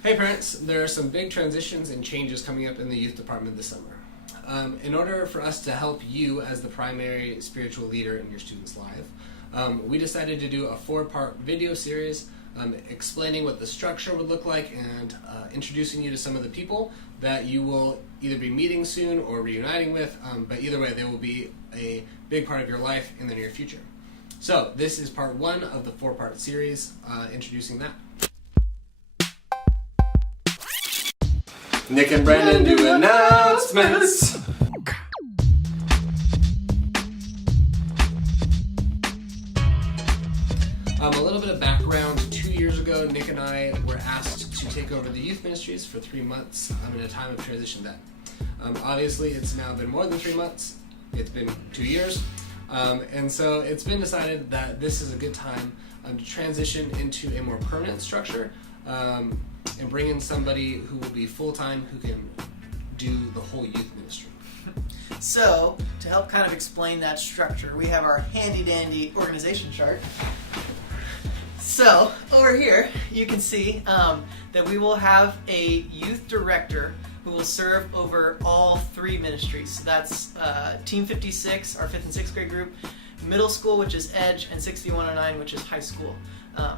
Hey parents, there are some big transitions and changes coming up in the youth department this summer. In order for us to help you as the primary spiritual leader in your students' life, we decided to do a 4-part video series explaining what the structure would look like and introducing you to some of the people that you will either be meeting soon or reuniting with, but either way they will be a big part of your life in the near future. So this is part 1 of the 4-part series, introducing that. Nick and Brandon do announcements. A little bit of background. 2 years ago, Nick and I were asked to take over the youth ministries for 3 months in a time of transition then. Obviously, it's now been more than 3 months. It's been 2 years. And so it's been decided that this is a good time to transition into a more permanent structure and bring in somebody who will be full-time, who can do the whole youth ministry. So, to help kind of explain that structure, we have our handy-dandy organization chart. So, over here, you can see that we will have a youth director who will serve over all 3 ministries. So that's Team 56, our 5th and 6th grade group, middle school, which is Edge, and 6109, which is high school.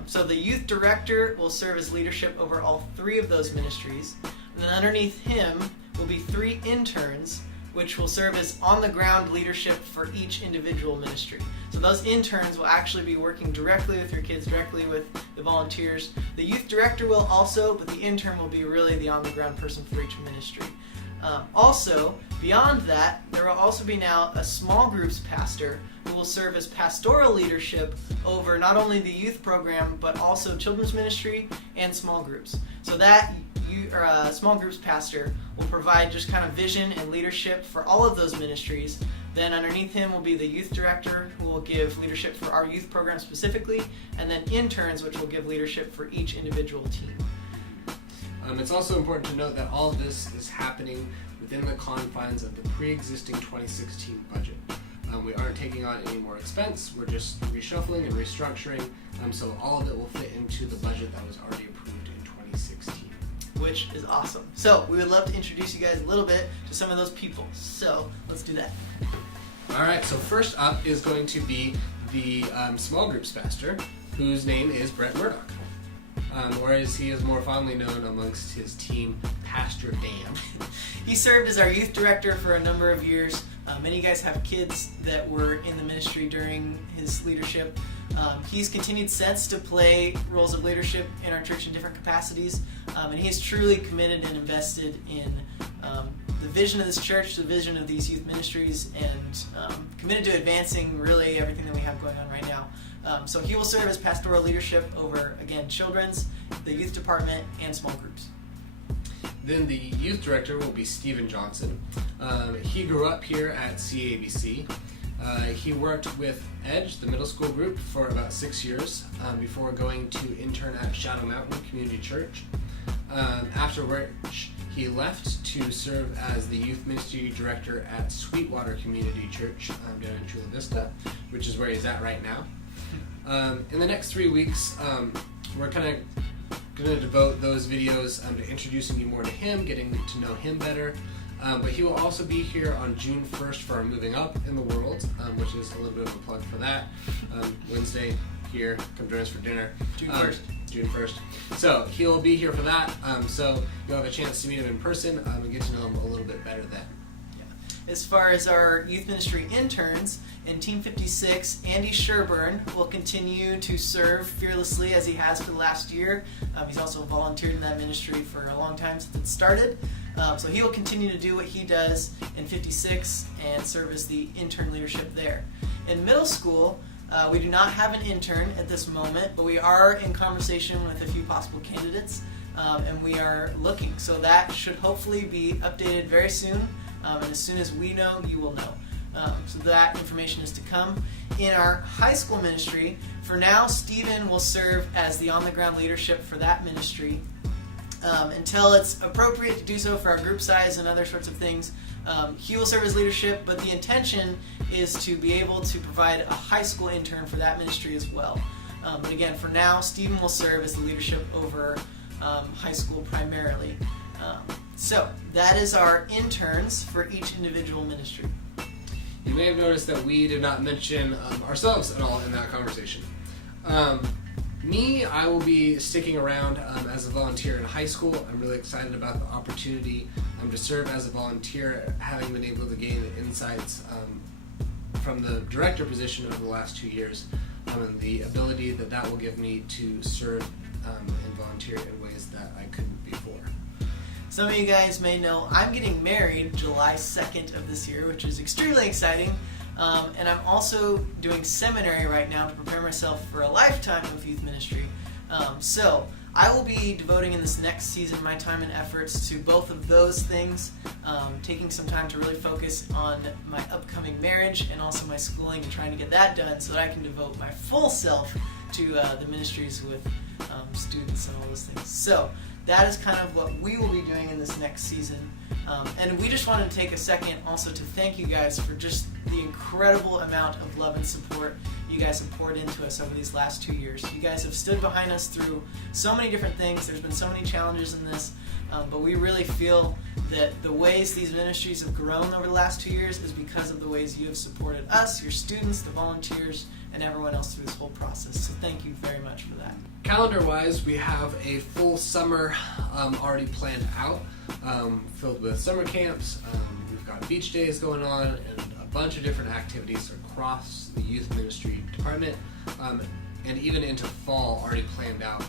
So the youth director will serve as leadership over all 3 of those ministries. And then underneath him will be 3 interns, which will serve as on-the-ground leadership for each individual ministry. So those interns will actually be working directly with your kids, directly with the volunteers. The youth director will also, but the intern will be really the on-the-ground person for each ministry. Also, beyond that, there will also be now a small groups pastor who will serve as pastoral leadership over not only the youth program, but also children's ministry and small groups. So that small groups pastor will provide just kind of vision and leadership for all of those ministries. Then underneath him will be the youth director, who will give leadership for our youth program specifically, and then interns, which will give leadership for each individual team. It's also important to note that all of this is happening within the confines of the pre-existing 2016 budget. We aren't taking on any more expense, we're just reshuffling and restructuring, so all of it will fit into the budget that was already approved in 2016. Which is awesome. So we would love to introduce you guys a little bit to some of those people. So let's do that. Alright, so first up is going to be the small groups pastor, whose name is Brett Murdoch. Or as he is more fondly known amongst his team, Pastor Dan. He served as our youth director for a number of years. Many of you guys have kids that were in the ministry during his leadership. He's continued since to play roles of leadership in our church in different capacities, and he is truly committed and invested in the vision of this church, the vision of these youth ministries, and committed to advancing really everything that we have going on right now. So he will serve as pastoral leadership over, again, children's, the youth department, and small groups. Then the youth director will be Stephen Johnson. He grew up here at CABC. He worked with Edge, the middle school group, for about 6 years before going to intern at Shadow Mountain Community Church. After which he left to serve as the youth ministry director at Sweetwater Community Church down in Chula Vista, which is where he's at right now. In the next 3 weeks, we're kind of going to devote those videos to introducing you more to him, getting to know him better. But he will also be here on June 1st for our Moving Up in the World, which is a little bit of a plug for that. Wednesday here, come join us for dinner. June 1st. June 1st. So he'll be here for that, so you'll have a chance to meet him in person and get to know him a little bit better then. As far as our youth ministry interns, in Team 56, Andy Sherburne will continue to serve fearlessly as he has for the last year. He's also volunteered in that ministry for a long time since it started. So he will continue to do what he does in 56 and serve as the intern leadership there. In middle school, we do not have an intern at this moment, but we are in conversation with a few possible candidates, and we are looking. So that should hopefully be updated very soon. And as soon as we know, you will know. So that information is to come. In our high school ministry, for now, Stephen will serve as the on-the-ground leadership for that ministry until it's appropriate to do so for our group size and other sorts of things. He will serve as leadership, but the intention is to be able to provide a high school intern for that ministry as well. But again, for now, Stephen will serve as the leadership over high school primarily. So that is our interns for each individual ministry. You may have noticed that we did not mention ourselves at all in that conversation. I will be sticking around as a volunteer in high school. I'm really excited about the opportunity to serve as a volunteer, having been able to gain insights from the director position over the last 2 years, and the ability that will give me to serve and volunteer in ways that I couldn't before. Some of you guys may know I'm getting married July 2nd of this year, which is extremely exciting. And I'm also doing seminary right now to prepare myself for a lifetime of youth ministry. So I will be devoting in this next season my time and efforts to both of those things, taking some time to really focus on my upcoming marriage and also my schooling and trying to get that done so that I can devote my full self to the ministries with students and all those things. So that is kind of what we will be doing in this next season. And we just wanted to take a second also to thank you guys for just the incredible amount of love and support you guys have poured into us over these last 2 years. You guys have stood behind us through so many different things. There's been so many challenges in this, but we really feel that the ways these ministries have grown over the last 2 years is because of the ways you have supported us, your students, the volunteers, and everyone else through this whole process. So thank you very much for that. Calendar-wise, we have a full summer already planned out, filled with summer camps. We've got beach days going on and a bunch of different activities across the youth ministry department, and even into fall already planned out.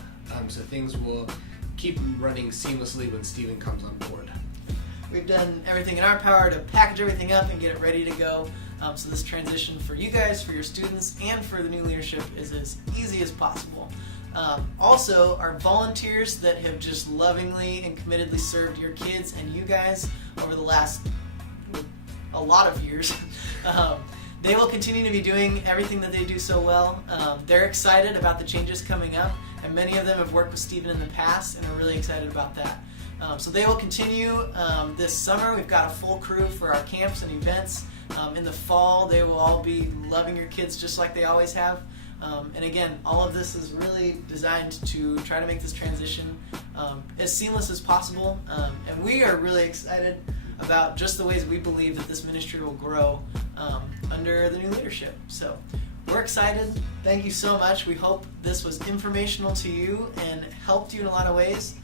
So things will keep running seamlessly when Stephen comes on board. We've done everything in our power to package everything up and get it ready to go. So this transition for you guys, for your students, and for the new leadership is as easy as possible. Also, our volunteers that have just lovingly and committedly served your kids and you guys over the last a lot of years, they will continue to be doing everything that they do so well. They're excited about the changes coming up, and many of them have worked with Stephen in the past and are really excited about that. So they will continue this summer. We've got a full crew for our camps and events. In the fall, they will all be loving your kids just like they always have. And again, all of this is really designed to try to make this transition as seamless as possible. And we are really excited about just the ways we believe that this ministry will grow under the new leadership. So we're excited. Thank you so much. We hope this was informational to you and helped you in a lot of ways.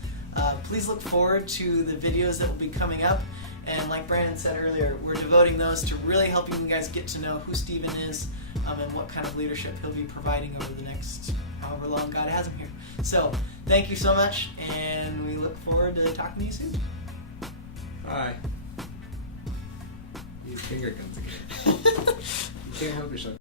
Please look forward to the videos that will be coming up. And like Brandon said earlier, we're devoting those to really helping you guys get to know who Stephen is and what kind of leadership he'll be providing over the next however long God has him here. So thank you so much, and we look forward to talking to you soon. Bye. Your finger guns again. You can't help yourself.